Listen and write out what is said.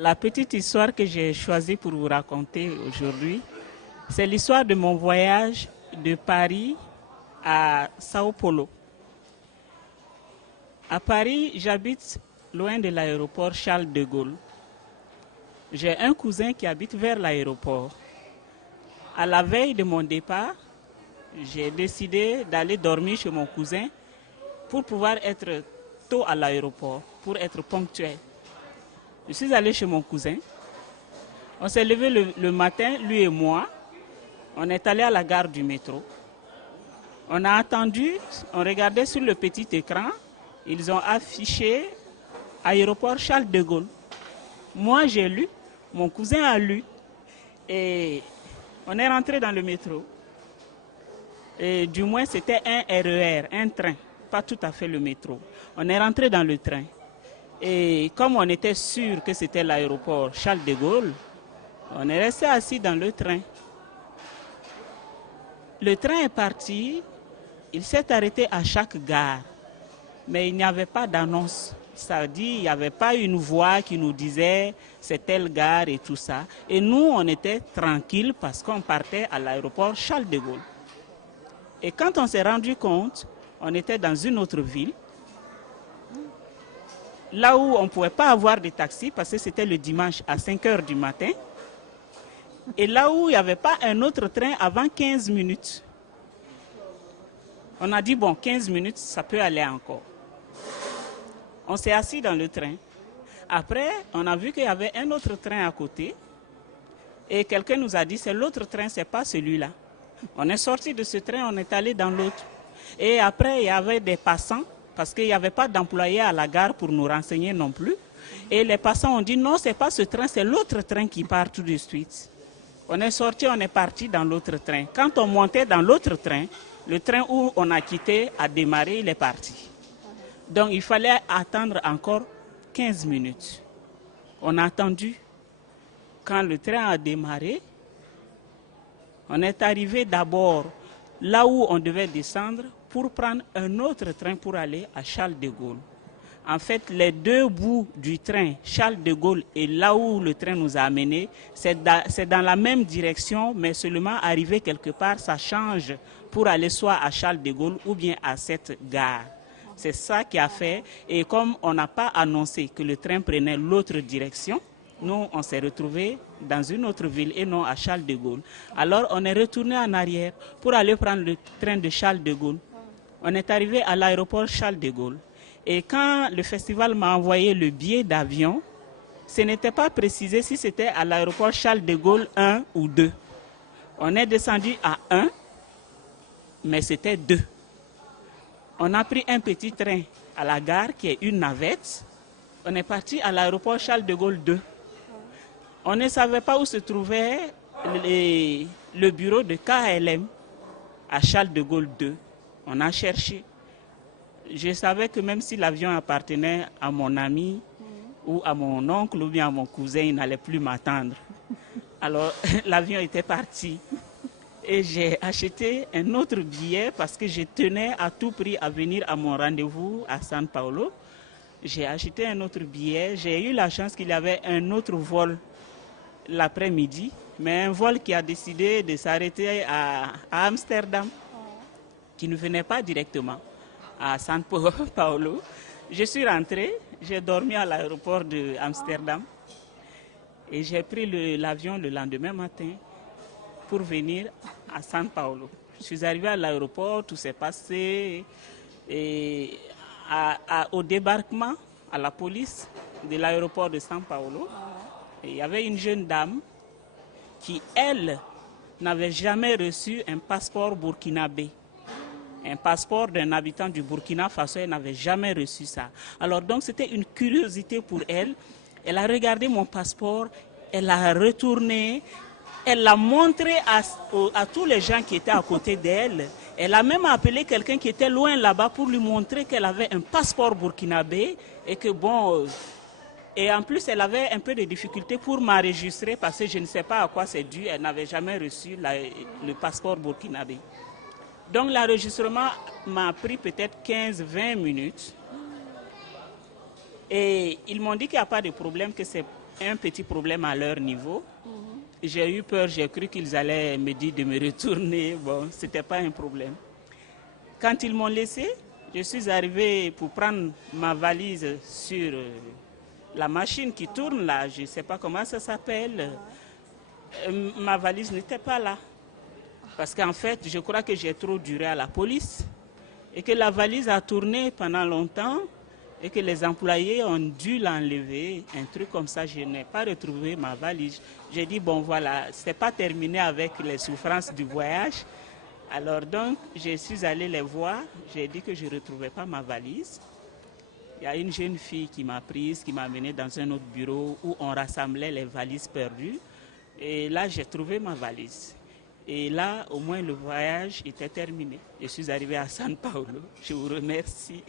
La petite histoire que j'ai choisi pour vous raconter aujourd'hui, c'est l'histoire de mon voyage de Paris à Sao Paulo. À Paris, j'habite loin de l'aéroport Charles de Gaulle. J'ai un cousin qui habite vers l'aéroport. À la veille de mon départ, j'ai décidé d'aller dormir chez mon cousin pour pouvoir être tôt à l'aéroport, pour être ponctuel. Je suis allé chez mon cousin. On s'est levé le matin, lui et moi. On est allé à la gare du métro. On a attendu, on regardait sur le petit écran. Ils ont affiché aéroport Charles de Gaulle. Moi, j'ai lu, mon cousin a lu. Et on est rentré dans le métro. Et du moins, c'était un RER, un train, pas tout à fait le métro. On est rentré dans le train. Et comme on était sûr que c'était l'aéroport Charles de Gaulle, on est resté assis dans le train. Le train est parti, il s'est arrêté à chaque gare, mais il n'y avait pas d'annonce. Ça veut dire qu'il n'y avait pas une voix qui nous disait c'est telle gare et tout ça. Et nous, on était tranquilles parce qu'on partait à l'aéroport Charles de Gaulle. Et quand on s'est rendu compte, on était dans une autre ville, là où on ne pouvait pas avoir de taxi parce que c'était le dimanche à 5 heures du matin. Et là où il n'y avait pas un autre train avant 15 minutes. On a dit, bon, 15 minutes, ça peut aller encore. On s'est assis dans le train. Après, on a vu qu'il y avait un autre train à côté. Et quelqu'un nous a dit, c'est l'autre train, ce n'est pas celui-là. On est sorti de ce train, on est allé dans l'autre. Et après, il y avait des passants, parce qu'il n'y avait pas d'employés à la gare pour nous renseigner non plus. Et les passants ont dit, non, ce n'est pas ce train, c'est l'autre train qui part tout de suite. On est sorti, on est parti dans l'autre train. Quand on montait dans l'autre train, le train où on a quitté a démarré, il est parti. Donc il fallait attendre encore 15 minutes. On a attendu. Quand le train a démarré, on est arrivé d'abord là où on devait descendre pour prendre un autre train pour aller à Charles de Gaulle. En fait, les deux bouts du train, Charles de Gaulle et là où le train nous a amenés, c'est dans la même direction, mais seulement arrivé quelque part, ça change pour aller soit à Charles de Gaulle ou bien à cette gare. C'est ça qui a fait. Et comme on n'a pas annoncé que le train prenait l'autre direction, nous, on s'est retrouvés dans une autre ville et non à Charles de Gaulle. Alors, on est retourné en arrière pour aller prendre le train de Charles de Gaulle. On est arrivé à l'aéroport Charles de Gaulle. Et quand le festival m'a envoyé le billet d'avion, ce n'était pas précisé si c'était à l'aéroport Charles de Gaulle 1 ou 2. On est descendu à 1, mais c'était 2. On a pris un petit train à la gare qui est une navette. On est parti à l'aéroport Charles de Gaulle 2. On ne savait pas où se trouvait le bureau de KLM à Charles de Gaulle 2. On a cherché. Je savais que même si l'avion appartenait à mon ami ou à mon oncle ou bien à mon cousin, il n'allait plus m'attendre. Alors l'avion était parti. Et j'ai acheté un autre billet parce que je tenais à tout prix à venir à mon rendez-vous à São Paulo. J'ai acheté un autre billet. J'ai eu la chance qu'il y avait un autre vol l'après-midi, mais un vol qui a décidé de s'arrêter à Amsterdam, qui ne venait pas directement à São Paulo. Je suis rentré, j'ai dormi à l'aéroport de Amsterdam et j'ai pris l'avion le lendemain matin pour venir à São Paulo. Je suis arrivé à l'aéroport, tout s'est passé et au débarquement à la police de l'aéroport de São Paulo. Il y avait une jeune dame qui, elle, n'avait jamais reçu un passeport burkinabé. Un passeport d'un habitant du Burkina Faso, elle n'avait jamais reçu ça. Alors donc c'était une curiosité pour elle. Elle a regardé mon passeport, elle l'a retourné, elle l'a montré à tous les gens qui étaient à côté d'elle. Elle a même appelé quelqu'un qui était loin là-bas pour lui montrer qu'elle avait un passeport burkinabé et que bon... Et en plus, elle avait un peu de difficulté pour m'enregistrer parce que je ne sais pas à quoi c'est dû. Elle n'avait jamais reçu le passeport burkinabé. Donc l'enregistrement m'a pris peut-être 15-20 minutes. Et ils m'ont dit qu'il n'y a pas de problème, que c'est un petit problème à leur niveau. J'ai eu peur, j'ai cru qu'ils allaient me dire de me retourner. Bon, ce n'était pas un problème. Quand ils m'ont laissé, je suis arrivé pour prendre ma valise sur la machine qui tourne là. Je ne sais pas comment ça s'appelle. Ma valise n'était pas là. Parce qu'en fait, je crois que j'ai trop duré à la police et que la valise a tourné pendant longtemps et que les employés ont dû l'enlever, un truc comme ça. Je n'ai pas retrouvé ma valise. J'ai dit, bon voilà, ce n'est pas terminé avec les souffrances du voyage. Alors donc, je suis allé les voir, j'ai dit que je ne retrouvais pas ma valise. Il y a une jeune fille qui m'a prise, qui m'a amenée dans un autre bureau où on rassemblait les valises perdues. Et là, j'ai trouvé ma valise. Et là, au moins, le voyage était terminé. Je suis arrivé à San Paulo. Je vous remercie.